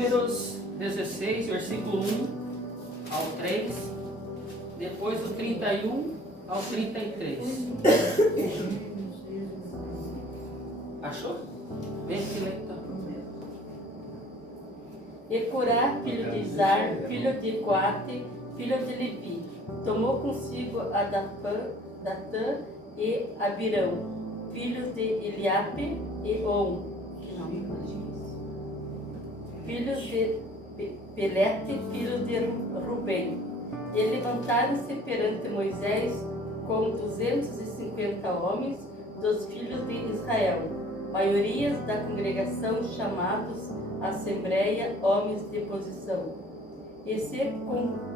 Números 16, versículo 1 ao 3, depois do 31 ao 33. Achou? Vem aqui, leitor. E Corá, filho de Izar, filho de Coate, filho de Levi, tomou consigo a Datã e Abirão, filhos de Eliape e On, filhos de Pelete, filhos de Rubem. E levantaram-se perante Moisés com 250 homens dos filhos de Israel, maiorias da congregação, chamados Assembleia, homens de posição. E se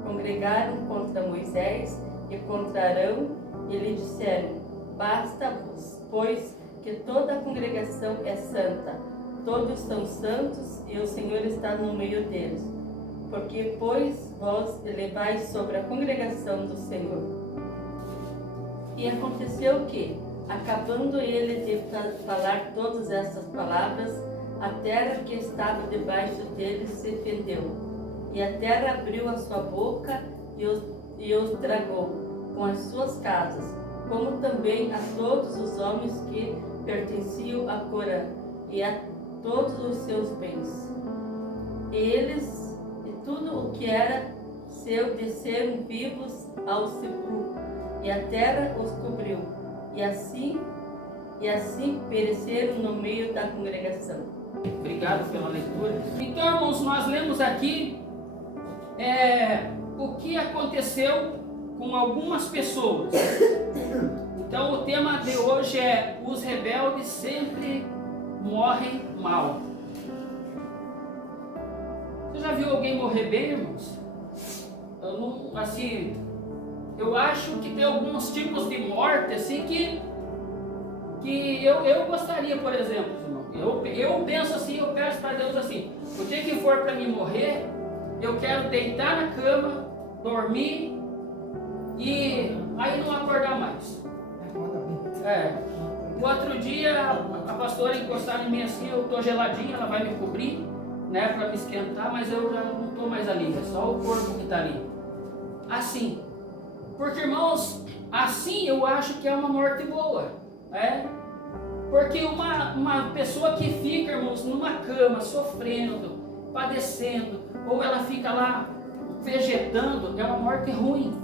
congregaram contra Moisés e contra Arão, e lhe disseram: basta-vos, pois que toda a congregação é santa, todos são santos, e o Senhor está no meio deles. Porque, pois, vós elevais sobre a congregação do Senhor. E aconteceu que, acabando ele de falar todas essas palavras, a terra que estava debaixo dele se fendeu, e a terra abriu a sua boca e os tragou, com as suas casas, como também a todos os homens que pertenciam a Corã, e a todos os seus bens. E eles e tudo o que era seu desceram vivos ao sepulcro, e a terra os cobriu, e assim pereceram no meio da congregação. Obrigado pela leitura. Então, irmãos, nós lemos aqui o que aconteceu com algumas pessoas. Então, o tema de hoje é: os rebeldes sempre morrem mal. Você já viu alguém morrer bem, irmãos? Eu acho que tem alguns tipos de morte assim que eu gostaria, por exemplo, irmão. Eu penso assim, eu peço para Deus assim: o dia que for para mim morrer, eu quero deitar na cama, dormir e aí não acordar mais. O outro dia a pastora encostar em mim assim, eu estou geladinha, ela vai me cobrir, né, para me esquentar, mas eu já não estou mais ali, é só o corpo que está ali. Assim, porque, irmãos, assim eu acho que é uma morte boa, né? Porque uma pessoa que fica, irmãos, numa cama, sofrendo, padecendo, ou ela fica lá vegetando, é uma morte ruim.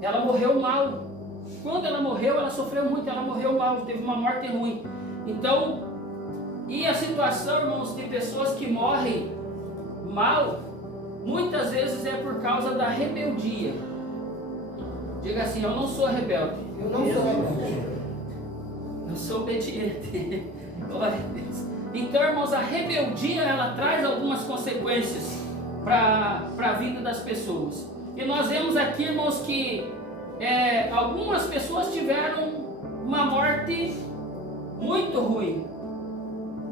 Ela morreu mal. Quando ela morreu, ela sofreu muito, ela morreu mal, teve uma morte ruim. Então, e a situação, irmãos, de pessoas que morrem mal, muitas vezes é por causa da rebeldia. Diga assim: eu não sou rebelde. Eu não sou rebelde. Eu sou obediente. Glória a Deus. Então, irmãos, a rebeldia, ela traz algumas consequências para a vida das pessoas. E nós vemos aqui, irmãos, que algumas pessoas tiveram uma morte muito ruim.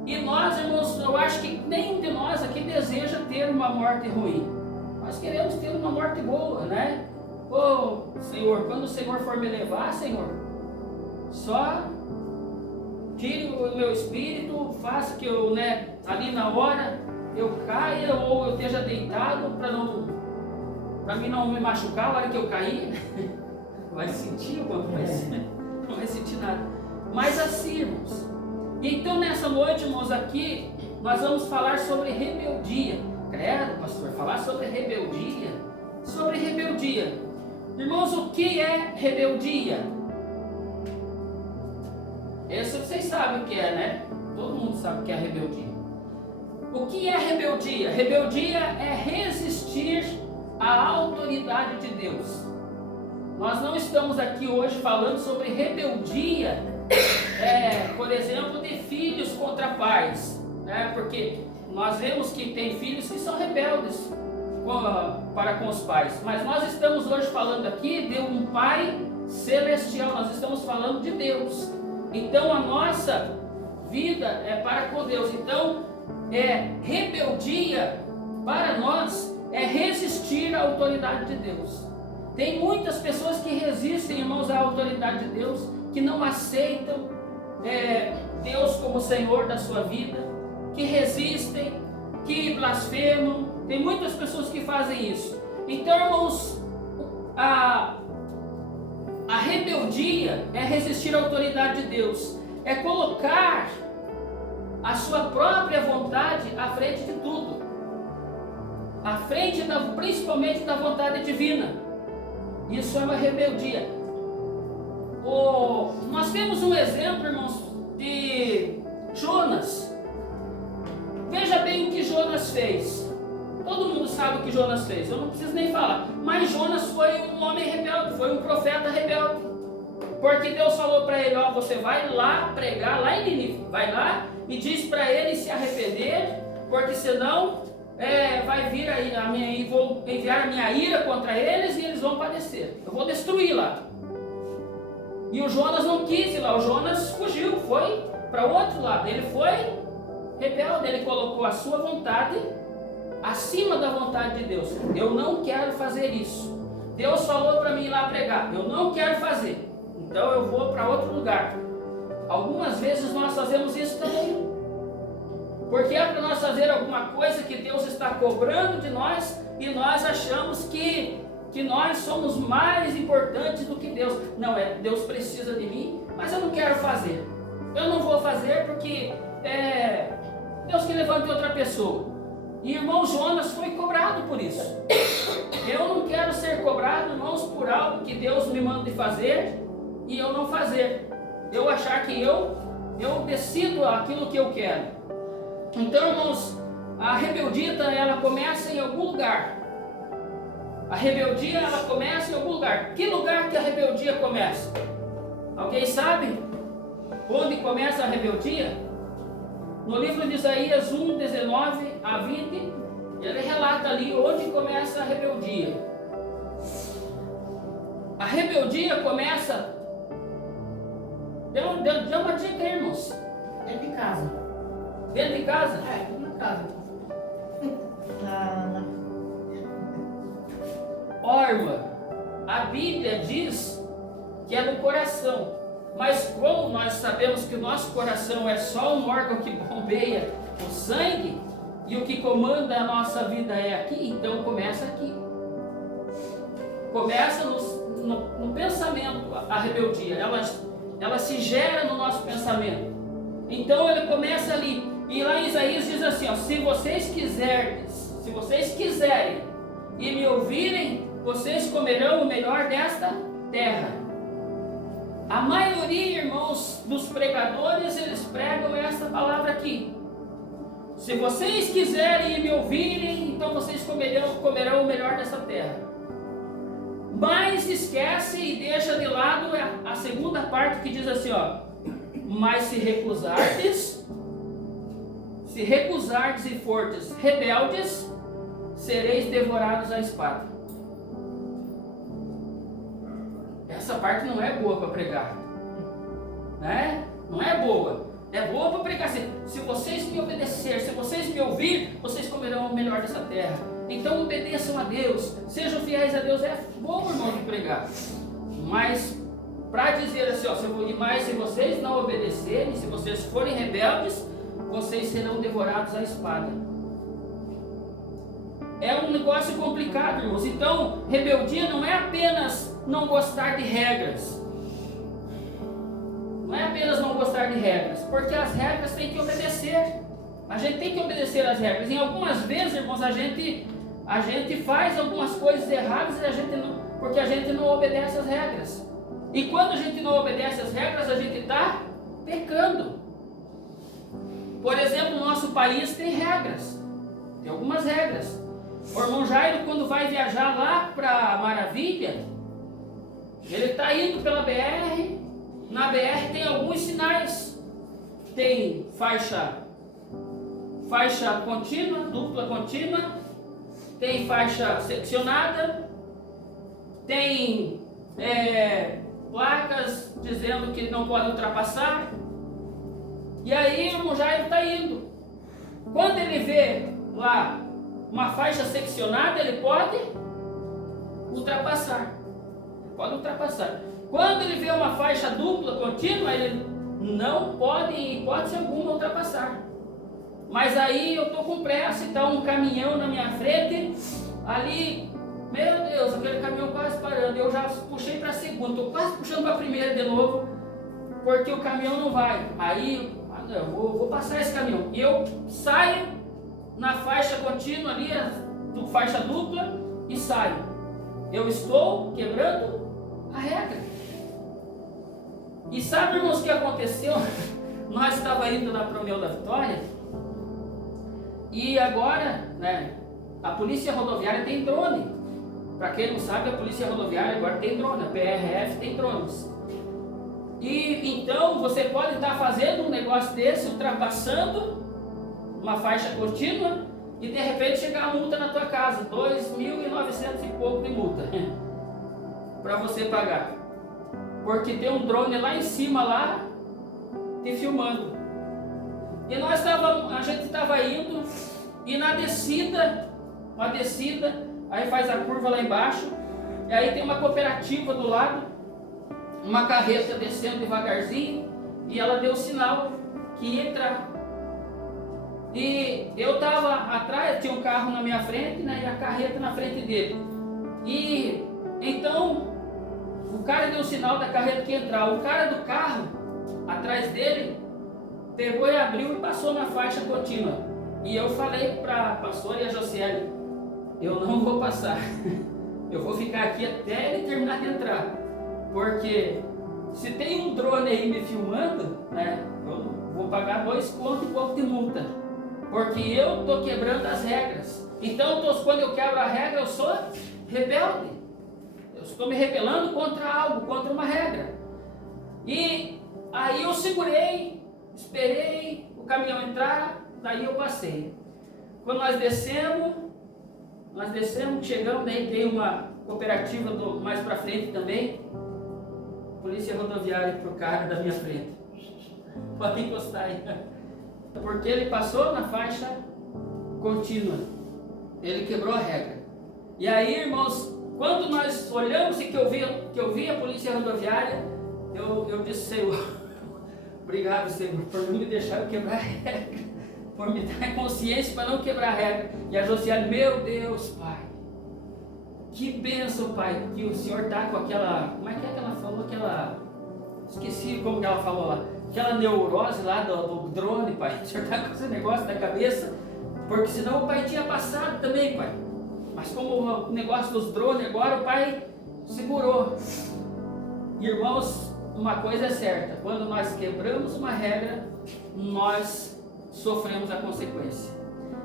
E nós, irmãos, eu acho que nenhum de nós aqui deseja ter uma morte ruim. Nós queremos ter uma morte boa, né? Ô, Senhor, quando o Senhor for me levar, Senhor, só tire o meu espírito, faça que eu, ali na hora, eu caia ou eu esteja deitado para mim não me machucar na hora que eu cair. Vai sentir alguma coisa? Não vai sentir nada. Mas assim, irmãos. Então, nessa noite, irmãos, aqui, nós vamos falar sobre rebeldia. Credo, pastor, falar sobre rebeldia? Sobre rebeldia. Irmãos, o que é rebeldia? Isso vocês sabem o que é, né? Todo mundo sabe o que é rebeldia. O que é rebeldia? Rebeldia é resistir à autoridade de Deus. Nós não estamos aqui hoje falando sobre rebeldia, por exemplo, de filhos contra pais, né? Porque nós vemos que tem filhos que são rebeldes para com os pais. Mas nós estamos hoje falando aqui de um Pai celestial, nós estamos falando de Deus. Então a nossa vida é para com Deus. Então rebeldia para nós é resistir à autoridade de Deus. Tem muitas pessoas que resistem, irmãos, à autoridade de Deus, que não aceitam Deus como Senhor da sua vida, que resistem, que blasfemam, tem muitas pessoas que fazem isso. Então, irmãos, a rebeldia é resistir à autoridade de Deus, é colocar a sua própria vontade à frente de tudo, à frente principalmente da vontade divina. Isso é uma rebeldia. Nós temos um exemplo, irmãos, de Jonas. Veja bem o que Jonas fez. Todo mundo sabe o que Jonas fez, eu não preciso nem falar. Mas Jonas foi um homem rebelde, foi um profeta rebelde. Porque Deus falou para ele: ó, você vai lá pregar lá em Nínive, vai lá e diz para eles se arrepender, porque senão vai vir aí vou enviar a minha ira contra eles e eles vão padecer. Eu vou destruir lá. E o Jonas não quis ir lá, o Jonas fugiu, foi para o outro lado. Ele foi rebelde, ele colocou a sua vontade acima da vontade de Deus. Eu não quero fazer isso. Deus falou para mim ir lá pregar, eu não quero fazer, então eu vou para outro lugar. Algumas vezes nós fazemos isso também, porque é para nós fazer alguma coisa que Deus está cobrando de nós e nós achamos que nós somos mais importantes do que Deus. Não, Deus precisa de mim, mas eu não quero fazer. Eu não vou fazer porque Deus que levante outra pessoa. E irmão Jonas foi cobrado por isso. Eu não quero ser cobrado, irmãos, por algo que Deus me manda de fazer e eu não fazer. Eu achar que eu decido aquilo que eu quero. Então, irmãos, a rebeldia ela começa em algum lugar. A rebeldia ela começa em algum lugar. Que lugar que a rebeldia começa? Alguém sabe onde começa a rebeldia? No livro de Isaías 1, 19 a 20, ele relata ali onde começa a rebeldia. A rebeldia começa... Dê uma dica aí, irmãos. Dentro de casa. Dentro de casa? Dentro de casa. Irmã, a Bíblia diz que é no coração. Mas como nós sabemos que o nosso coração é só um órgão que bombeia o sangue, e o que comanda a nossa vida é aqui, então começa aqui. Começa no pensamento, a rebeldia. Ela se gera no nosso pensamento. Então ele começa ali. E lá em Isaías diz assim, ó: se vocês quiserem e me ouvirem, vocês comerão o melhor desta terra. A maioria, irmãos, dos pregadores, eles pregam essa palavra aqui. Se vocês quiserem e me ouvirem, então vocês comerão o melhor dessa terra. Mas esquece e deixa de lado a segunda parte que diz assim, ó: mas se recusardes e fordes rebeldes, sereis devorados à espada. Essa parte não é boa para pregar, né? Não é boa. É boa para pregar assim: se vocês me obedecerem, se vocês me ouvirem, vocês comerão o melhor dessa terra. Então obedeçam a Deus, sejam fiéis a Deus. É bom, irmão, de pregar. Mas para dizer assim, ó, mas se vocês não obedecerem, se vocês forem rebeldes, vocês serão devorados à espada. É um negócio complicado, irmãos. Então, rebeldia não é apenas não gostar de regras. Não é apenas não gostar de regras, porque as regras tem que obedecer. A gente tem que obedecer às regras. Em algumas vezes, irmãos, a gente faz algumas coisas erradas porque a gente não obedece às regras. E quando a gente não obedece às regras, a gente está pecando. Por exemplo, no nosso país tem regras. Tem algumas regras. O irmão Jairo, quando vai viajar lá para Maravilha, ele está indo pela BR. Na BR tem alguns sinais. Tem faixa contínua, dupla contínua, tem faixa seccionada, tem placas dizendo que não pode ultrapassar. E aí o irmão Jairo está indo. Quando ele vê lá uma faixa seccionada, ele pode ultrapassar. Quando ele vê uma faixa dupla contínua, ele não pode, em hipótese alguma, ultrapassar. Mas aí eu estou com pressa e está um caminhão na minha frente, ali, meu Deus, aquele caminhão quase parando, eu já puxei para a segunda, estou quase puxando para a primeira de novo, porque o caminhão não vai. Aí eu vou passar esse caminhão. E eu saio na faixa contínua ali, faixa dupla, e saio. Eu estou quebrando a regra. E sabe, irmãos, o que aconteceu? Nós estávamos indo lá para o União da Vitória, e agora, né, a Polícia Rodoviária tem drone. Para quem não sabe, a Polícia Rodoviária agora tem drone, a PRF tem drones. E então você pode estar fazendo um negócio desse, ultrapassando uma faixa contínua, e de repente chegar a multa na tua casa, 2.900 e pouco de multa, para você pagar. Porque tem um drone lá em cima, lá, te filmando. E a gente estava indo, e na descida, aí faz a curva lá embaixo, e aí tem uma cooperativa do lado, uma carreta descendo devagarzinho, e ela deu sinal que ia entrar. E eu estava atrás, tinha um carro na minha frente, né, e a carreta na frente dele. E então o cara deu o sinal da carreta que ia entrar. O cara do carro atrás dele pegou e abriu e passou na faixa contínua. E eu falei para a pastora e a Josiele: eu não vou passar, eu vou ficar aqui até ele terminar de entrar, porque se tem um drone aí me filmando, né, eu vou pagar 2 contos e pouco de multa, porque eu estou quebrando as regras. Então quando eu quebro a regra, eu sou rebelde, eu estou me rebelando contra algo, contra uma regra. E aí eu segurei, esperei o caminhão entrar, daí eu passei. Quando nós descemos, chegamos, daí tem uma cooperativa mais para frente também, Polícia Rodoviária pro cara da minha frente. Pode encostar aí. Porque ele passou na faixa contínua, ele quebrou a regra. E aí, irmãos, quando nós olhamos e que eu vi a Polícia Rodoviária, eu disse: Senhor, obrigado, Senhor, por não me deixar eu quebrar a regra, por me dar consciência para não quebrar a regra. E a Josiane: meu Deus, Pai, que bênção, Pai, que o Senhor está com aquela, como é que ela falou, esqueci como que ela falou lá, aquela neurose lá do drone, Pai. O Senhor está com esse negócio na cabeça, porque senão o Pai tinha passado também, Pai. Mas como o negócio dos drones agora, o Pai segurou. Irmãos, uma coisa é certa: quando nós quebramos uma regra, nós sofremos a consequência.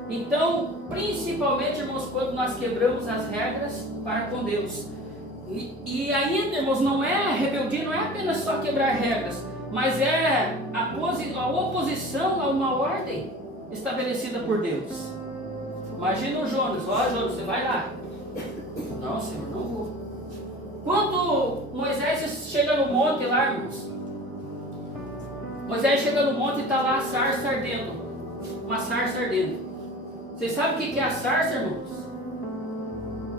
Então, principalmente, irmãos, quando nós quebramos as regras para com Deus. E ainda, irmãos, não é rebeldia, não é apenas só quebrar regras, mas é a oposição a uma ordem estabelecida por Deus. Imagina o Jonas: ó, Jonas, você vai lá. Não, Senhor, não vou. Quando Moisés chega no monte lá, irmãos, Moisés chega no monte e está lá a sarça ardendo, uma sarça ardendo. Vocês sabem o que é a sarça, irmãos?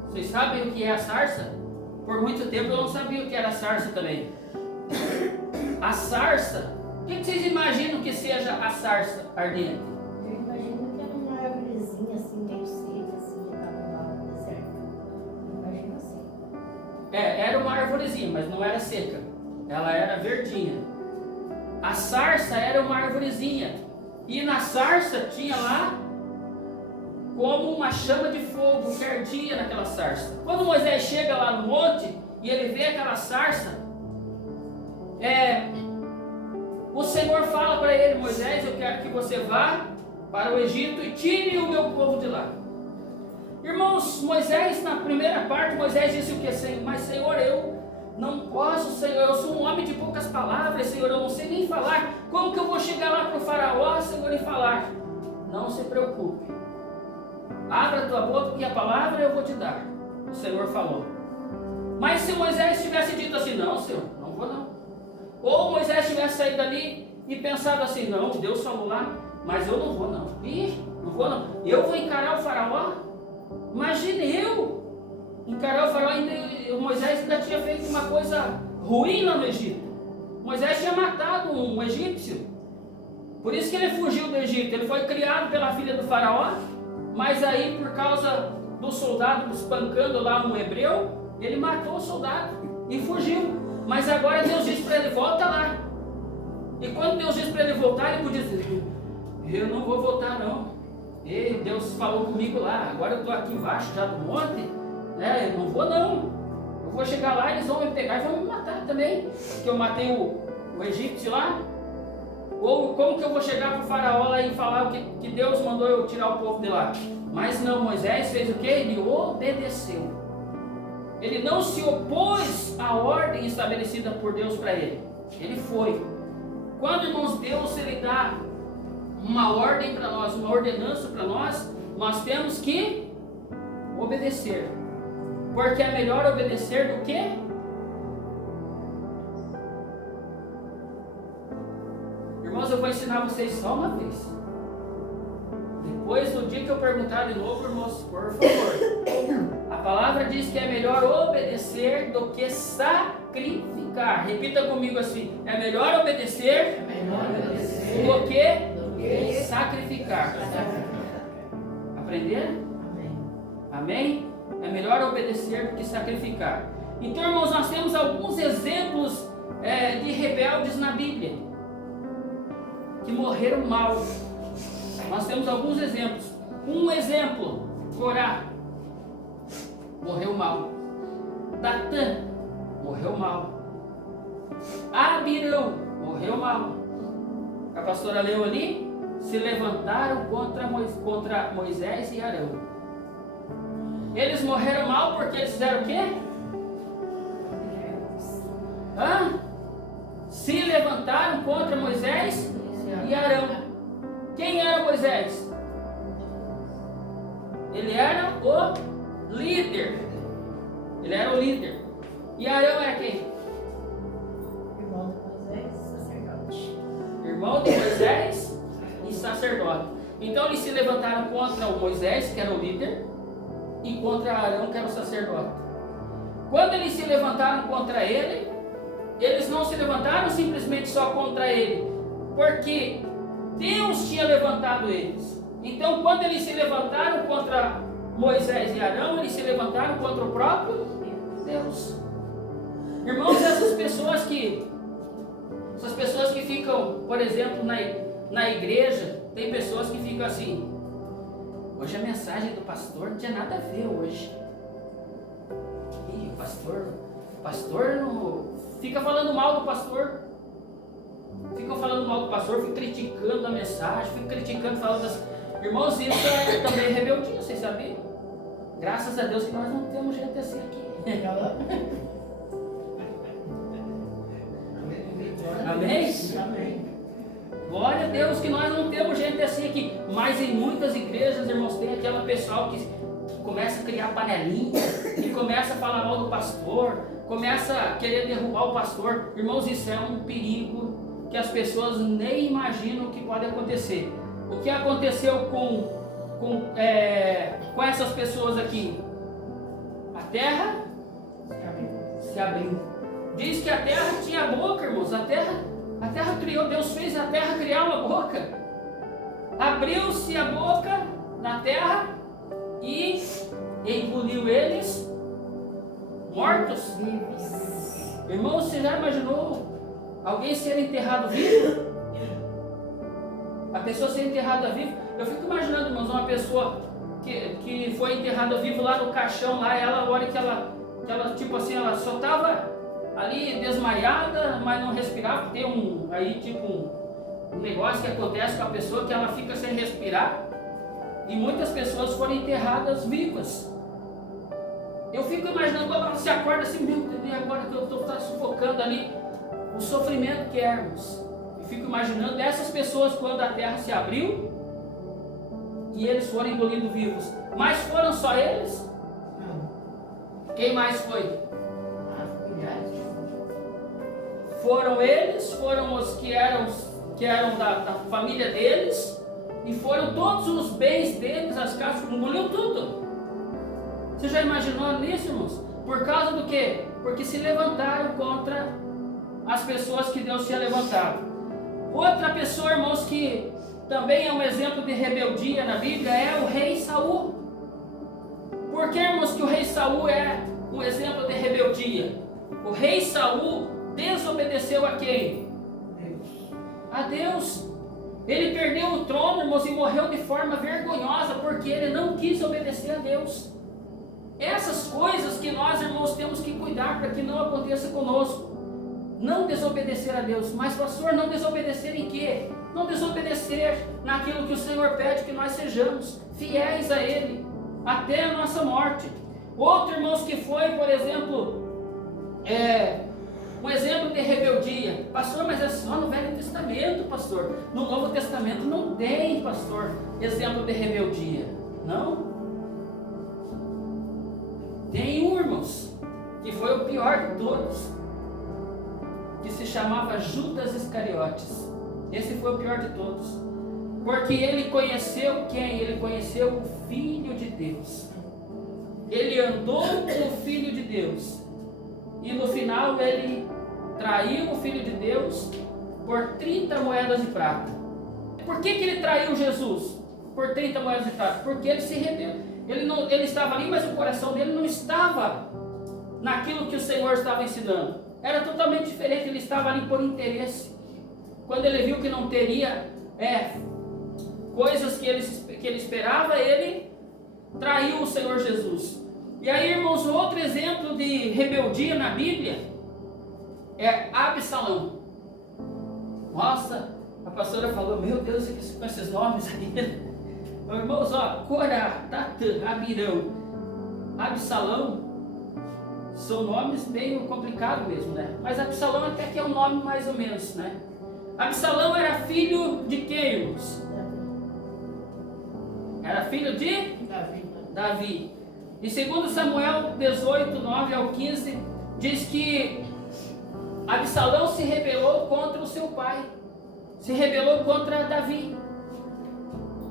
Vocês sabem o que é a sarça? Por muito tempo eu não sabia o que era a sarça também. A sarça, o que vocês imaginam que seja a sarça ardente? Eu imagino que era uma árvorezinha assim, meio seca, assim, que estava lá no deserto. Eu imagino assim. Era uma arvorezinha, mas não era seca. Ela era verdinha. A sarça era uma arvorezinha. E na sarça tinha lá como uma chama de fogo que ardia naquela sarça. Quando Moisés chega lá no monte e ele vê aquela sarça, o Senhor fala para ele: Moisés, eu quero que você vá para o Egito e tire o meu povo de lá. Irmãos, Moisés, na primeira parte, Moisés disse o que? Mas Senhor, eu não posso, Senhor, eu sou um homem de poucas palavras, Senhor, eu não sei nem falar. Como que eu vou chegar lá para o faraó, Senhor, e falar? Não se preocupe, abra a tua boca e a palavra eu vou te dar. O Senhor falou. Mas se Moisés tivesse dito assim: não, Senhor, não vou não. Ou Moisés tivesse saído dali e pensado assim: não, Deus falou lá, mas eu não vou não. Não vou não. Eu vou encarar o faraó? Imagine eu encarar o faraó. Moisés ainda tinha feito uma coisa ruim lá no Egito. Moisés tinha matado um egípcio. Por isso que ele fugiu do Egito. Ele foi criado pela filha do faraó, mas aí por causa do soldado espancando lá um hebreu, ele matou o soldado e fugiu. Mas agora Deus diz para ele, volta lá. E quando Deus diz para ele voltar, ele podia dizer, eu não vou voltar não. E Deus falou comigo lá, agora eu estou aqui embaixo já do monte, né? Eu não vou não. Eu vou chegar lá, eles vão me pegar e vão me matar também. Porque eu matei o egípcio lá. Ou como que eu vou chegar para o faraó lá e falar que Deus mandou eu tirar o povo de lá? Mas não, Moisés fez o que? Ele obedeceu. Ele não se opôs à ordem estabelecida por Deus para ele. Ele foi. Quando, irmãos, Deus ele dá uma ordem para nós, uma ordenança para nós temos que obedecer. Porque é melhor obedecer do que? Irmãos, eu vou ensinar vocês só uma vez. Depois, no dia que eu perguntar de novo, irmãos, por favor. A palavra diz que é melhor obedecer do que sacrificar. Repita comigo assim: é melhor obedecer, do que sacrificar. Aprender? Amém? É melhor obedecer do que sacrificar. Então, irmãos, nós temos alguns exemplos de rebeldes na Bíblia que morreram mal. Nós temos alguns exemplos. Um exemplo, Corá, morreu mal. Datã, morreu mal. Abirão, morreu mal. A pastora leu ali, se levantaram contra Moisés e Arão. Eles morreram mal porque eles fizeram o quê? Se levantaram contra Moisés e Arão. Quem era Moisés? Ele era o líder. Ele era o líder. E Arão era quem? Irmão de Moisés, sacerdote. Irmão de Moisés e sacerdote. Então eles se levantaram contra o Moisés, que era o líder, e contra Arão, que era o sacerdote. Quando eles se levantaram contra ele, eles não se levantaram simplesmente só contra ele, porque Deus tinha levantado eles. Então, quando eles se levantaram contra Moisés e Arão, eles se levantaram contra o próprio Deus. Irmãos, essas pessoas que ficam, por exemplo, na igreja, tem pessoas que ficam assim: hoje a mensagem do pastor não tinha nada a ver hoje. Ih, o pastor não fica falando mal do pastor. Ficam falando mal do pastor, ficam criticando a mensagem, ficam criticando, falando das... Irmãos, isso é também rebeldia, vocês sabiam? Graças a Deus que nós não temos gente assim aqui. Amém? Amém. Glória a Deus que nós não temos gente assim aqui. Mas em muitas igrejas, irmãos, tem aquela pessoal que começa a criar panelinha, que começa a falar mal do pastor, começa a querer derrubar o pastor. Irmãos, isso é um perigo que as pessoas nem imaginam que pode acontecer. O que aconteceu com essas pessoas aqui? A terra se abriu. Diz que a terra tinha boca, irmãos. A terra criou, Deus fez a terra criar uma boca. Abriu-se a boca da terra e engoliu eles mortos. Irmãos, você já imaginou alguém ser enterrado vivo? A pessoa ser enterrada viva. Eu fico imaginando, irmãos, uma pessoa que foi enterrada viva lá no caixão, lá, ela olha que ela tipo assim, ela só estava ali desmaiada, mas não respirava. Tem um negócio que acontece com a pessoa que ela fica sem respirar. E muitas pessoas foram enterradas vivas. Eu fico imaginando quando ela se acorda assim, meu Deus, agora que eu estou sufocando ali, o sofrimento que é, irmãos. Eu fico imaginando essas pessoas quando a terra se abriu e eles foram engolidos vivos. Mas foram só eles? Quem mais foi? Foram eles, foram os que eram da família deles, e foram todos os bens deles, as casas, engoliu tudo. Você já imaginou nisso, irmãos? Por causa do quê? Porque se levantaram contra as pessoas que Deus tinha levantado. Outra pessoa, irmãos, que também é um exemplo de rebeldia na Bíblia é o rei Saul. Por que, irmãos, que o rei Saul é um exemplo de rebeldia? O rei Saul desobedeceu a quem? A Deus. Ele perdeu o trono, irmãos, e morreu de forma vergonhosa porque ele não quis obedecer a Deus. Essas coisas que nós, irmãos, temos que cuidar para que não aconteça conosco. Não desobedecer a Deus. Mas, pastor, não desobedecer em quê? Não desobedecer naquilo que o Senhor pede que nós sejamos fiéis a Ele até a nossa morte. Outro, irmãos, que foi, por exemplo, um exemplo de rebeldia. Pastor, mas é só no Velho Testamento, pastor. No Novo Testamento não tem, pastor, exemplo de rebeldia. Não? Tem um, irmãos, que foi o pior de todos, que se chamava Judas Iscariotes. Esse foi o pior de todos, porque ele conheceu quem? Ele conheceu o Filho de Deus. Ele andou com o Filho de Deus, e no final ele traiu o Filho de Deus por 30 moedas de prata. Por que ele traiu Jesus por 30 moedas de prata? Porque ele se rebelou. Ele estava ali, mas o coração dele não estava naquilo que o Senhor estava ensinando. Era totalmente diferente, ele estava ali por interesse. Quando ele viu que não teria coisas que ele esperava, ele traiu o Senhor Jesus. E aí, irmãos, outro exemplo de rebeldia na Bíblia é Absalão. Nossa, a pastora falou, meu Deus, com esses nomes aí. Irmãos, ó, Corá, Tatã, Abirão, Absalão, são nomes meio complicados mesmo, né? Mas Absalão até que é um nome mais ou menos, né? Absalão era filho de quem, irmãos? Era filho de? Davi. E segundo Samuel 18, 9 ao 15, diz que Absalão se rebelou contra o seu pai. Se rebelou contra Davi.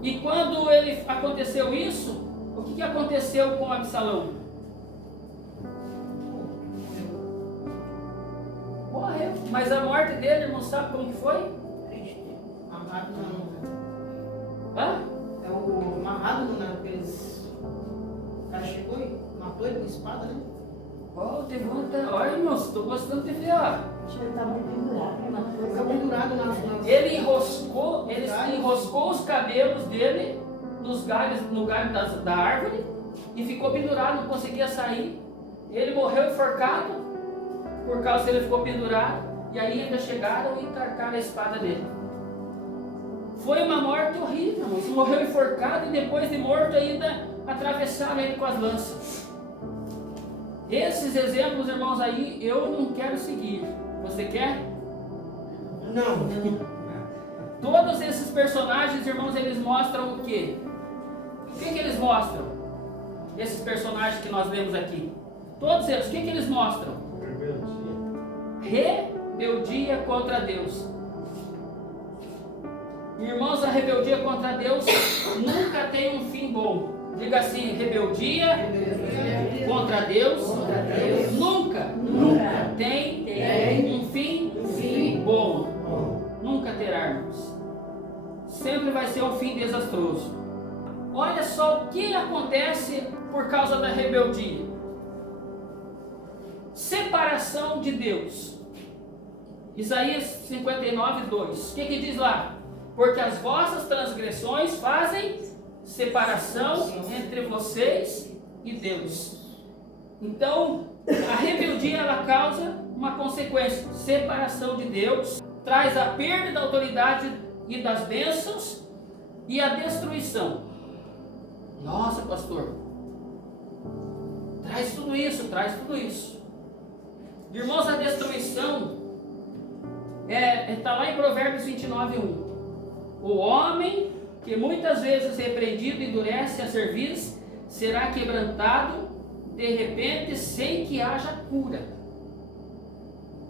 E quando aconteceu isso, o que aconteceu com Absalão? Morreu. Mas a morte dele, irmão, sabe como que foi? Amarrado não. Hã? É o amarrado naqueles. O cara chegou e matou ele com espada, né? Ó, levanta. Olha, irmãos, estou gostando de ver, ó. Acho que ele estava pendurado, né? Ficou pendurado nas. Ele enroscou os cabelos dele no galho da árvore e ficou pendurado, não conseguia sair. Ele morreu enforcado por causa que ele ficou pendurado, e aí ainda chegaram e tarcaram a espada dele. Foi uma morte horrível, irmãos. Morreu enforcado e depois de morto ainda atravessaram ele com as lanças. Esses exemplos, irmãos, aí eu não quero seguir. Você quer? Não. Todos esses personagens, irmãos, eles mostram o quê? O que eles mostram? Esses personagens que nós vemos aqui. Todos eles, o que eles mostram? Rebeldia contra Deus. Irmãos, a rebeldia contra Deus nunca tem um fim bom. Diga assim, rebeldia contra Deus nunca tem um fim bom. Nunca terá, irmãos. Sempre vai ser um fim desastroso. Olha só o que acontece por causa da rebeldia. Separação de Deus. Isaías 59, 2. O que diz lá? Porque as vossas transgressões fazem separação entre vocês e Deus. Então, a rebeldia ela causa uma consequência, separação de Deus, traz a perda da autoridade e das bênçãos e a destruição. Nossa, pastor, traz tudo isso. Irmãos, a destruição está lá em Provérbios 29, 1. O homem que muitas vezes repreendido endurece a cerviz, será quebrantado de repente sem que haja cura.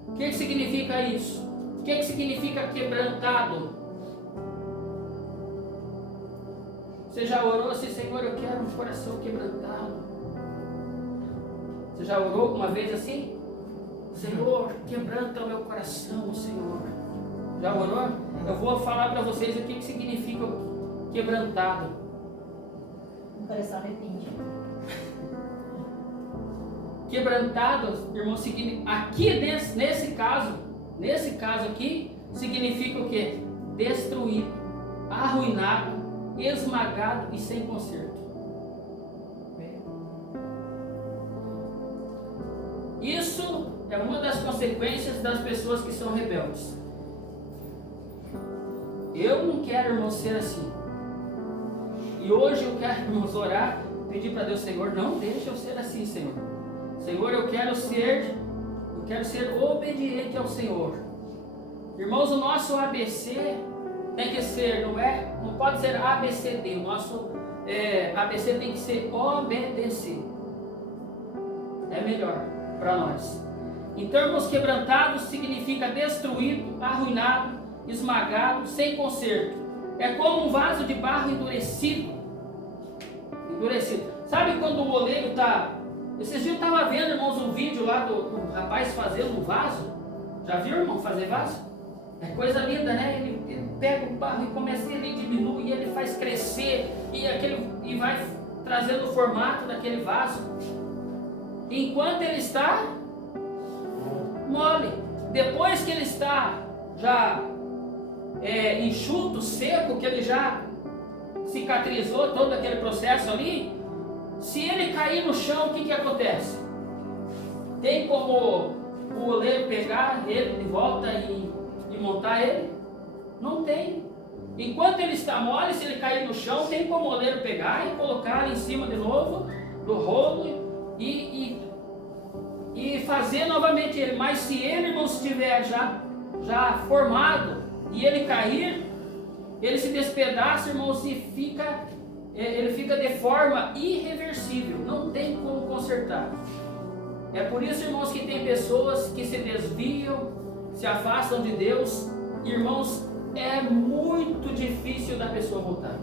O que significa isso? O que significa quebrantado? Você já orou assim, Senhor, eu quero um coração quebrantado? Você já orou uma vez assim? Senhor, quebranta o meu coração, Senhor. Já orou? Eu vou falar para vocês o que significa o quebrantado. Um coração arrependido. Quebrantado, irmão, significa, aqui nesse caso aqui, significa o quê? Destruído, arruinado, esmagado e sem conserto. Isso é uma das consequências das pessoas que são rebeldes. Eu não quero, irmão, ser assim. E hoje eu quero, irmãos, orar, pedir para Deus, Senhor, não deixa eu ser assim, Senhor. Senhor, eu quero ser obediente ao Senhor. Irmãos, o nosso ABC tem que ser, não pode ser ABCD. O nosso ABC tem que ser obedecer. É melhor para nós. Então, irmãos, quebrantados significa destruído, arruinado, esmagado, sem conserto. É como um vaso de barro endurecido. Sabe quando o oleiro está... Esses dias eu estava vendo, irmãos, um vídeo lá do rapaz fazendo um vaso. Já viu, irmão, fazer vaso? É coisa linda, né? Ele pega o barro e começa, ele diminui, e ele faz crescer e vai trazendo o formato daquele vaso. Enquanto ele está mole. Depois que ele está já enxuto, seco, que ele já cicatrizou todo aquele processo ali, se ele cair no chão, o que acontece? Tem como o oleiro pegar ele de volta e montar ele? Não tem. Enquanto ele está mole, se ele cair no chão, tem como o oleiro pegar e colocar ali em cima de novo do rolo e fazer novamente ele. Mas se ele não estiver já formado e ele cair, ele se despedaça, irmãos, e ele fica de forma irreversível, não tem como consertar. É por isso, irmãos, que tem pessoas que se desviam, se afastam de Deus. Irmãos, é muito difícil da pessoa voltar,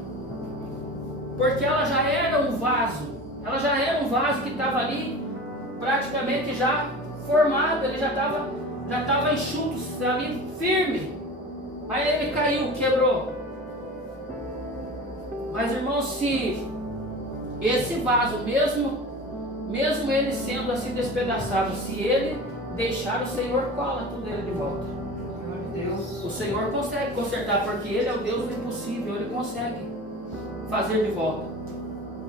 porque ela já era um vaso que estava ali praticamente já formado, ele já estava enxuto, ali firme. Aí ele caiu, quebrou. Mas, irmãos, se esse vaso, mesmo ele sendo assim despedaçado, se ele deixar, o Senhor cola tudo ele de volta. O Senhor consegue consertar, porque Ele é o Deus do impossível, Ele consegue fazer de volta.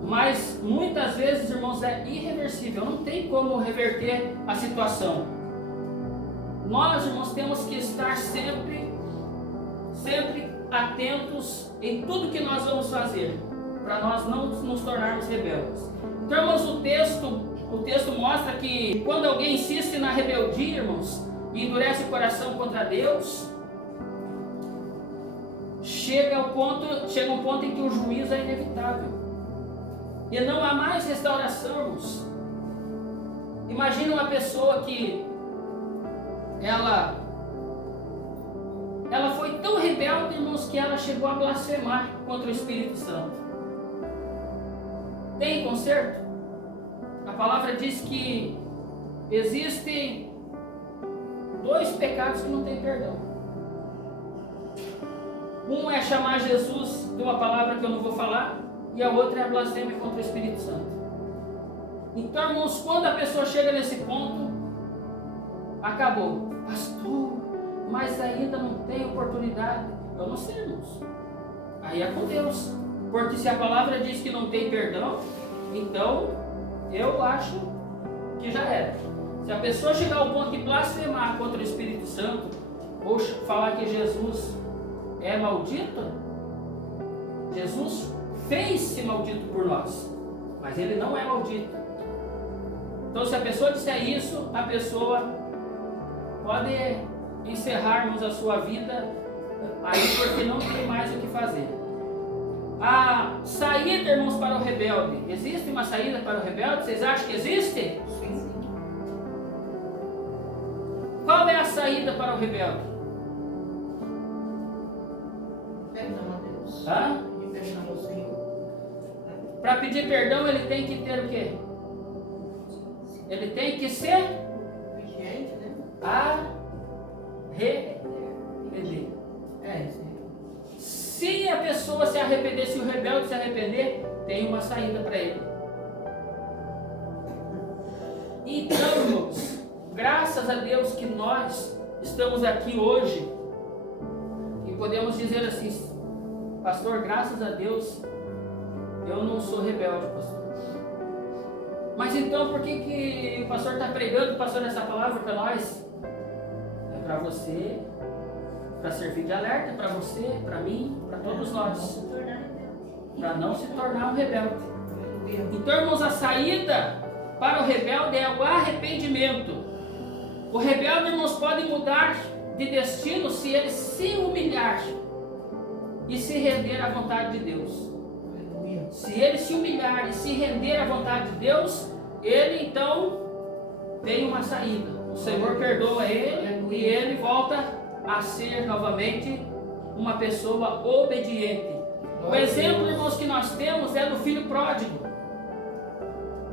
Mas muitas vezes, irmãos, é irreversível, não tem como reverter a situação. Nós, irmãos, temos que estar sempre atentos em tudo que nós vamos fazer, para nós não nos tornarmos rebeldes. Então, irmãos, o texto mostra que quando alguém insiste na rebeldia, irmãos, e endurece o coração contra Deus, chega um ponto em que o juízo é inevitável e não há mais restauração, irmãos. Imagina uma pessoa que ela foi tão rebelde, irmãos, que ela chegou a blasfemar contra o Espírito Santo. Tem conserto? A palavra diz que existem 2 pecados que não tem perdão. Um é chamar Jesus de uma palavra que eu não vou falar, e a outra é a blasfêmia contra o Espírito Santo. Então, irmãos, quando a pessoa chega nesse ponto, acabou. Pastor, mas ainda não tem oportunidade. Eu não sei, irmãos. Aí é com Deus. Porque se a palavra diz que não tem perdão, então eu acho que já era. Se a pessoa chegar ao ponto de blasfemar contra o Espírito Santo, ou falar que Jesus é maldito, Jesus fez-se maldito por nós, mas ele não é maldito. Então, se a pessoa disser isso, a pessoa pode encerrarmos a sua vida aí, porque não tem mais o que fazer. A saída, irmãos, para o rebelde. Existe uma saída para o rebelde? Vocês acham que existe? Sim. Qual é a saída para o rebelde? Perdão a Deus. E perdão ao Senhor. Para pedir perdão, ele tem que ter o quê? Ele tem que ser Vigente, né? arrepender. Se a pessoa se arrepender, se o rebelde se arrepender, tem uma saída para ele. Então, irmãos, graças a Deus que nós estamos aqui hoje e podemos dizer assim: pastor, graças a Deus eu não sou rebelde, pastor. Mas então por que o pastor está pregando, passando essa palavra para nós? É para você, para servir de alerta, para você, para mim, para todos nós, para não se tornar um rebelde. Então, irmãos, a saída para o rebelde é o arrependimento. O rebelde, irmãos, pode mudar de destino se ele se humilhar e se render à vontade de Deus. Se ele se humilhar e se render à vontade de Deus, ele então tem uma saída. O Senhor perdoa ele e ele volta a ser novamente uma pessoa obediente. O exemplo, irmãos, que nós temos é do filho pródigo.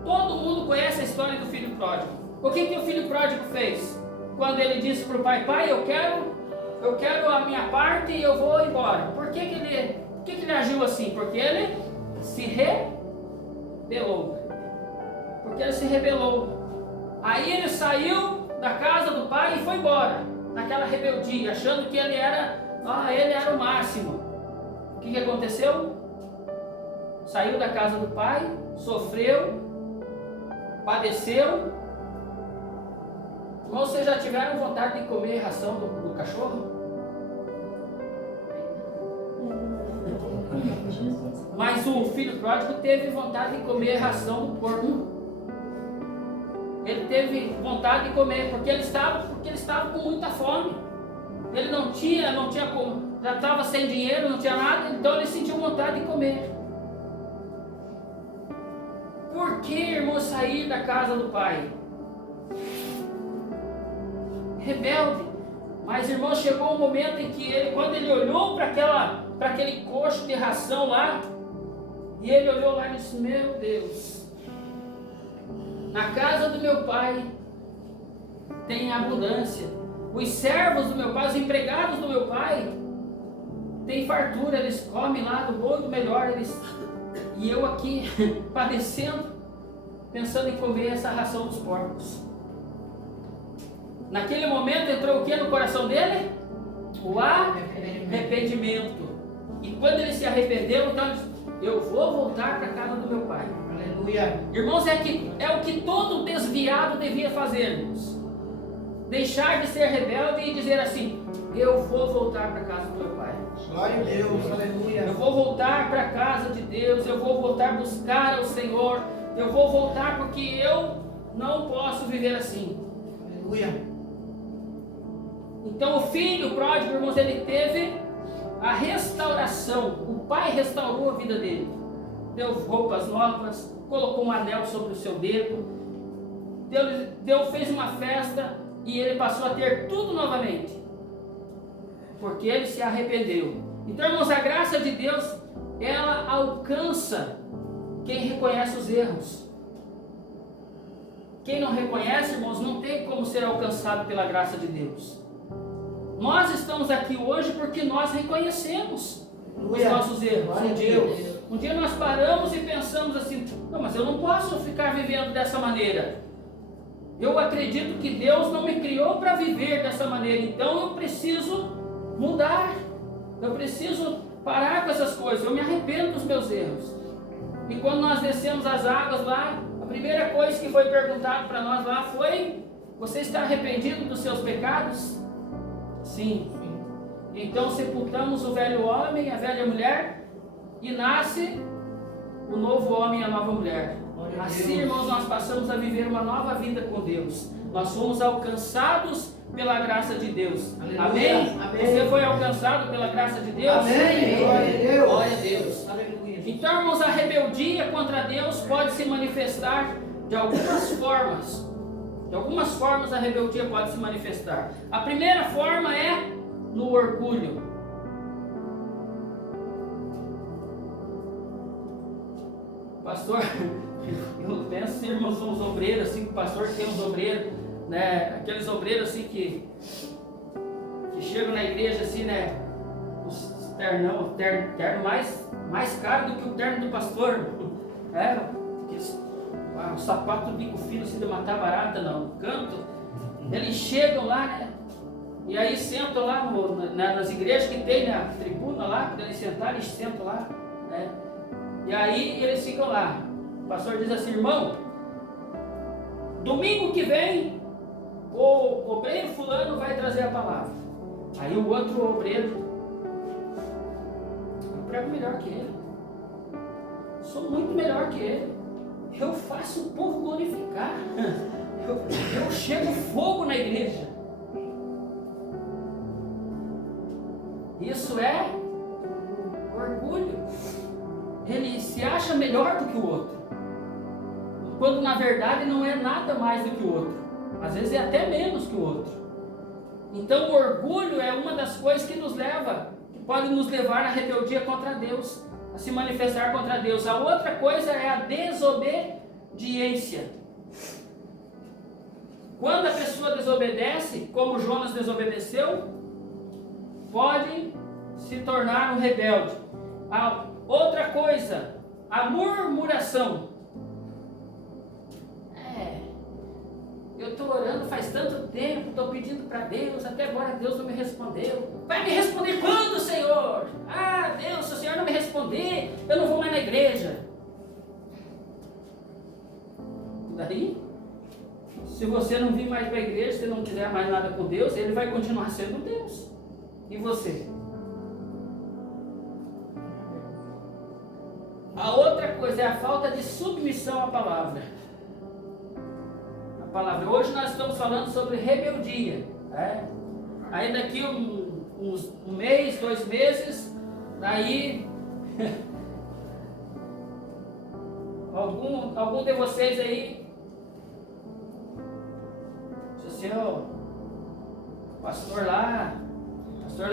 Todo mundo conhece a história do filho pródigo. O que o filho pródigo fez? Quando ele disse para o pai: pai, eu quero a minha parte e eu vou embora. Por que ele agiu assim? Porque ele se rebelou. Porque ele se rebelou. Aí ele saiu da casa do pai e foi embora, naquela rebeldia, achando que ele era o máximo. O que aconteceu? Saiu da casa do pai, sofreu, padeceu. Irmãos, vocês já tiveram vontade de comer ração do cachorro? Mas o filho pródigo teve vontade de comer ração do porco. Ele teve vontade de comer porque ele estava com muita fome. Ele não tinha como, já estava sem dinheiro, não tinha nada, então ele sentiu vontade de comer. Por que, irmão, sair da casa do pai? Rebelde. Mas, irmão, chegou um momento em que quando ele olhou para aquele coxo de ração lá, e ele olhou lá e disse: meu Deus, na casa do meu pai tem abundância. Os servos do meu pai, os empregados do meu pai têm fartura, eles comem lá do bom e do melhor, e eu aqui padecendo, pensando em comer essa ração dos porcos. Naquele momento entrou o que no coração dele? O arrependimento. E quando ele se arrependeu, então ele disse: eu vou voltar para a casa do meu pai. Aleluia. Irmãos, é o que todo desviado devia fazer, irmãos. Deixar de ser rebelde e dizer assim: eu vou voltar para a casa do meu pai. Glória a Deus, aleluia. Eu vou voltar para a casa de Deus, eu vou voltar a buscar ao Senhor, eu vou voltar porque eu não posso viver assim. Aleluia. Então o filho pródigo, irmãos, ele teve a restauração. O pai restaurou a vida dele. Deu roupas novas, colocou um anel sobre o seu dedo, fez uma festa e ele passou a ter tudo novamente. Porque ele se arrependeu. Então, irmãos, a graça de Deus, ela alcança quem reconhece os erros. Quem não reconhece, irmãos, não tem como ser alcançado pela graça de Deus. Nós estamos aqui hoje porque nós reconhecemos os nossos erros. Um dia nós paramos e pensamos assim: não, mas eu não posso ficar vivendo dessa maneira. Eu acredito que Deus não me criou para viver dessa maneira, então eu preciso mudar. Eu preciso parar com essas coisas. Eu me arrependo dos meus erros. E quando nós descemos as águas lá, a primeira coisa que foi perguntado para nós lá foi: você está arrependido dos seus pecados? Sim. Então sepultamos o velho homem, a velha mulher, e nasce o novo homem e a nova mulher. Assim, irmãos, nós passamos a viver uma nova vida com Deus. Nós somos alcançados pela graça de Deus. Amém? Amém? Você foi alcançado pela graça de Deus? Amém. Glória a Deus. Glória a Deus. Aleluia. Então, irmãos, a rebeldia contra Deus pode se manifestar de algumas formas. De algumas formas a rebeldia pode se manifestar. A primeira forma é no orgulho. Pastor, eu penso, irmãos, uns obreiros assim, que o pastor tem uns obreiros, né? Aqueles obreiros assim que chegam na igreja assim, né? Os terno mais caro do que o terno do pastor. O sapato bico fino assim de matar barata no canto. Eles chegam lá, né? E aí sentam lá nas igrejas que tem na tribuna lá, quando eles sentarem, eles sentam lá, né? E aí eles ficam lá. O pastor diz assim: irmão, domingo que vem o obreiro fulano vai trazer a palavra. Aí o outro obreiro: eu prego melhor que ele, sou muito melhor que ele, eu faço o povo glorificar, eu chego fogo na igreja. Isso é orgulho. Ele se acha melhor do que o outro, quando na verdade não é nada mais do que o outro. Às vezes é até menos que o outro. Então o orgulho é uma das coisas que pode nos levar à rebeldia contra Deus, a se manifestar contra Deus. A outra coisa é a desobediência. Quando a pessoa desobedece, como Jonas desobedeceu, pode se tornar um rebelde. A outra coisa, a murmuração. Eu estou orando faz tanto tempo, estou pedindo para Deus, até agora Deus não me respondeu. Vai me responder quando, Senhor? Ah, Deus, se o Senhor não me responder, eu não vou mais na igreja. Daí, se você não vir mais para a igreja, se não quiser mais nada com Deus, Ele vai continuar sendo Deus. E você? A outra coisa é a falta de submissão à palavra. Hoje nós estamos falando sobre rebeldia. Aí daqui um mês, 2 meses, aí algum de vocês aí diz assim: o pastor lá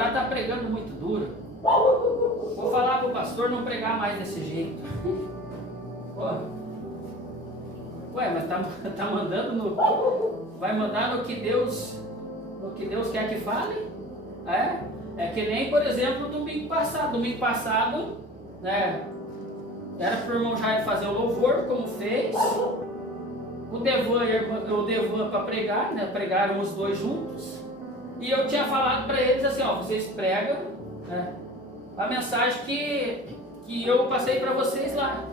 está pregando muito duro. Vou falar para o pastor não pregar mais desse jeito. Ué, mas tá mandando vai mandar no que Deus quer que fale? É que nem, por exemplo, domingo passado, né, era para o irmão Jair fazer o louvor, como fez. O Devan para pregar, né, pregaram os dois juntos. E eu tinha falado para eles assim: vocês pregam, né, a mensagem que eu passei para vocês lá.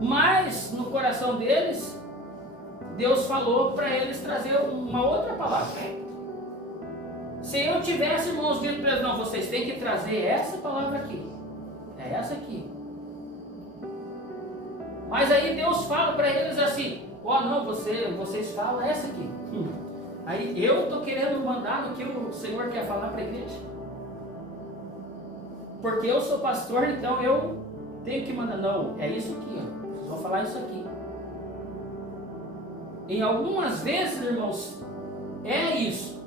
Mas no coração deles, Deus falou para eles trazer uma outra palavra. Se eu tivesse, irmãos, dito para eles: não, vocês têm que trazer essa palavra aqui, é essa aqui. Mas aí Deus fala para eles assim: não, vocês falam essa aqui. Aí eu estou querendo mandar no que o Senhor quer falar para a igreja, porque eu sou pastor, então eu tenho que mandar. Não, é isso aqui, vocês vão falar isso aqui. Em algumas vezes, irmãos, é isso.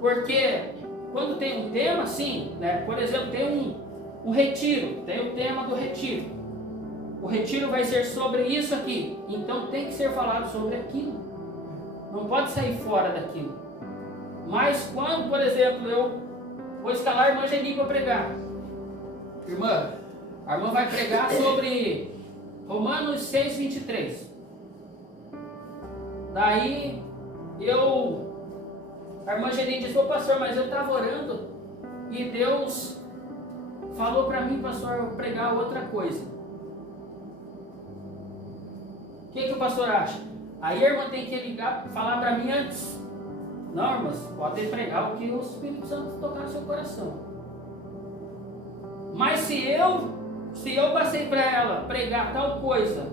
Porque quando tem um tema assim, né, por exemplo, tem um retiro, tem o tema do retiro. O retiro vai ser sobre isso aqui, então tem que ser falado sobre aquilo. Não pode sair fora daquilo. Mas quando, por exemplo, eu vou escalar a irmã Geni para pregar. A irmã vai pregar sobre Romanos 6:23. Daí a irmã Geni disse: pastor, mas eu estava orando e Deus falou para mim, pastor, pregar outra coisa. O que o pastor acha? Aí a irmã tem que ligar, falar para mim antes. Não, irmãs, podem pregar o que o Espírito Santo tocar no seu coração. Mas se eu passei para ela pregar tal coisa,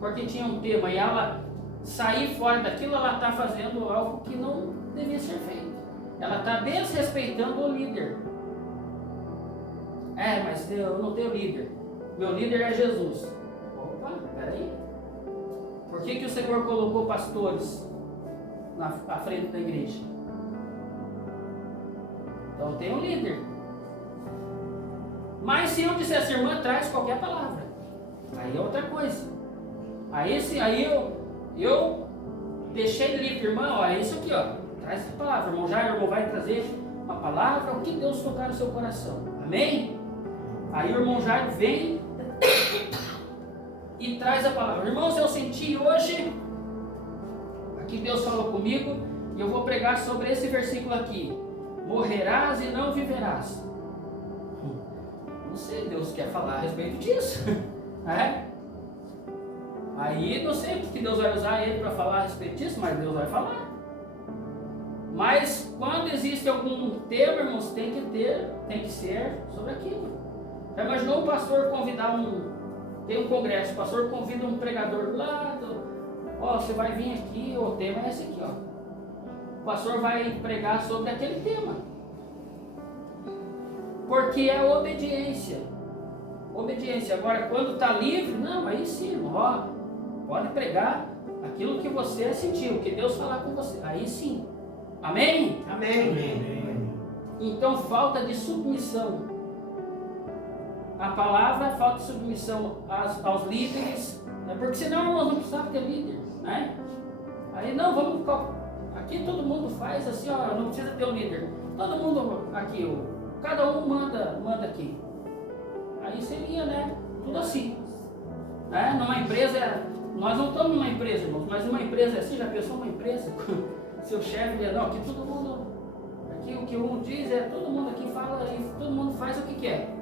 porque tinha um tema, e ela sair fora daquilo, ela está fazendo algo que não devia ser feito. Ela está desrespeitando o líder. Mas eu não tenho líder. Meu líder é Jesus. Opa, peraí. Por que o Senhor colocou pastores à frente da igreja? Então tem um líder. Mas se eu dissesse: irmã, traz qualquer palavra, aí é outra coisa. Aí eu deixei livre: irmã, é isso aqui, traz essa palavra. Irmão Jair, irmão vai trazer uma palavra, o que Deus tocar no seu coração. Amém? Aí o irmão Jairo vem e traz a palavra. Irmãos, eu senti hoje, aqui Deus falou comigo, e eu vou pregar sobre esse versículo aqui. Morrerás e não viverás. Não sei, Deus quer falar a respeito disso. É? Aí não sei porque Deus vai usar ele para falar a respeito disso, mas Deus vai falar. Mas quando existe algum tema, irmãos, tem que ser sobre aquilo. Já imaginou o pastor convidar tem um congresso, o pastor convida um pregador do lado, você vai vir aqui, o tema é esse aqui, O pastor vai pregar sobre aquele tema. Porque é obediência. Obediência. Agora, quando está livre, não, aí sim, irmão, pode pregar aquilo que você sentiu, que Deus falar com você. Aí sim. Amém? Amém. Amém. Então, falta de submissão. A palavra, falta de submissão aos líderes, né? Porque senão nós não precisamos ter líder, né? Aí não, vamos. Aqui todo mundo faz assim, não precisa ter um líder. Todo mundo aqui, cada um manda aqui. Aí seria, né? Tudo assim. Né? Numa empresa, nós não estamos numa empresa, irmãos, mas uma empresa assim, já pensou uma empresa? Seu chefe diz, não, aqui todo mundo, aqui o que um diz todo mundo aqui fala e todo mundo faz o que quer.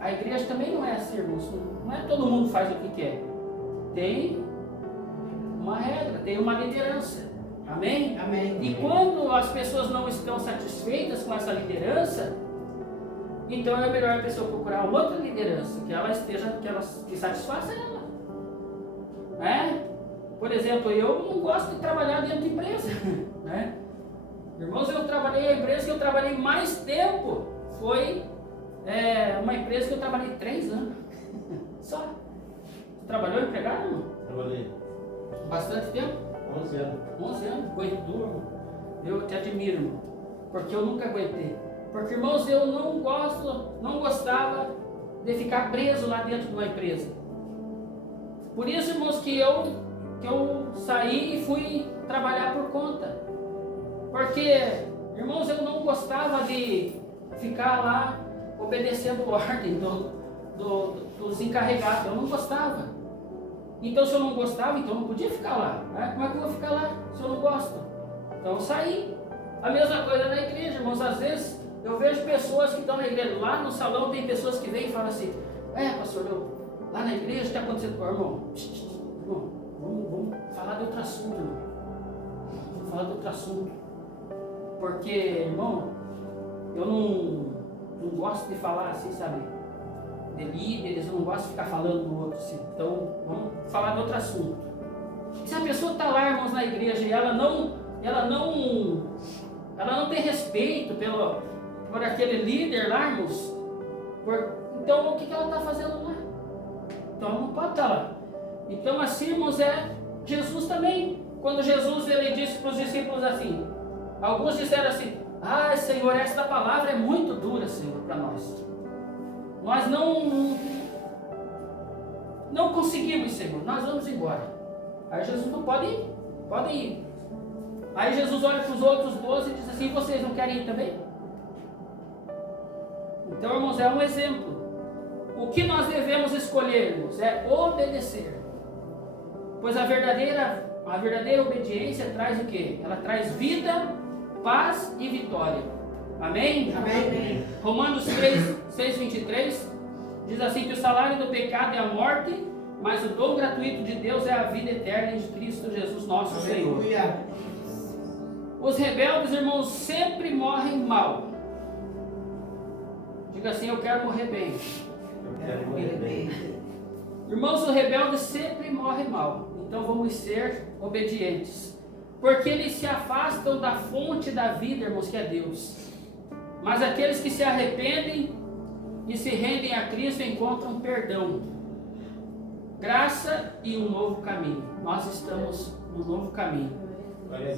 A igreja também não é assim, irmãos, não é todo mundo faz o que quer. Tem uma regra, tem uma liderança. Amém? Amém. E quando as pessoas não estão satisfeitas com essa liderança, então é melhor a pessoa procurar outra liderança, que satisfaça ela. Né? Por exemplo, eu não gosto de trabalhar dentro de empresa. Né? Irmãos, a empresa que eu trabalhei mais tempo foi uma empresa que eu trabalhei 3 anos. Só. Trabalhou empregado, irmão? Trabalhei. Bastante tempo? 11 anos. 11 anos, aguentou. Eu te admiro, irmão, porque eu nunca aguentei. Porque, irmãos, eu não gostava de ficar preso lá dentro de uma empresa. Por isso, irmãos, que eu saí e fui trabalhar por conta. Porque, irmãos, eu não gostava de ficar lá obedecendo ordem dos encarregados. Eu não gostava. Então, se eu não gostava, então eu não podia ficar lá. Né? Como é que eu vou ficar lá se eu não gosto? Então eu saí. A mesma coisa na igreja, irmãos. Às vezes eu vejo pessoas que estão na igreja. Lá no salão tem pessoas que vêm e falam assim: pastor, lá na igreja está acontecendo. Irmão, vamos falar de outro assunto, irmão. Vamos falar de outro assunto. Porque, irmão, eu não gosto de falar assim, sabe? De líderes, eu não gosto de ficar falando do outro assim. Então, vamos falar de outro assunto. Se a pessoa está lá, irmãos, na igreja e ela não tem respeito por aquele líder lá, irmãos, então o que ela está fazendo lá? Então ela não pode estar lá. Então assim, irmãos, Jesus também. Quando Jesus ele disse para os discípulos assim, alguns disseram assim: Senhor, esta palavra é muito dura, Senhor, para nós. Nós não conseguimos, Senhor, nós vamos embora. Aí Jesus não pode ir. Aí Jesus olha para os outros 12 e diz assim: vocês não querem ir também? Então, irmãos, é um exemplo. O que nós devemos escolher, irmãos, é obedecer. Pois a verdadeira obediência traz o quê? Ela traz vida, paz e vitória. Amém? Amém. Romanos 6:23 diz assim que o salário do pecado é a morte, mas o dom gratuito de Deus é a vida eterna em Cristo Jesus nosso Senhor. Aleluia. Os rebeldes, irmãos, sempre morrem mal. Diga assim: eu quero morrer bem. Eu quero morrer bem. Irmãos, o rebelde sempre morre mal. Então vamos ser obedientes. Porque eles se afastam da fonte da vida, irmãos, que é Deus. Mas aqueles que se arrependem e se rendem a Cristo encontram perdão, graça e um novo caminho. Nós estamos no novo caminho.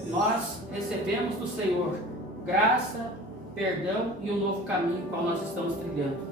Nós recebemos do Senhor graça, perdão e um novo caminho qual nós estamos trilhando.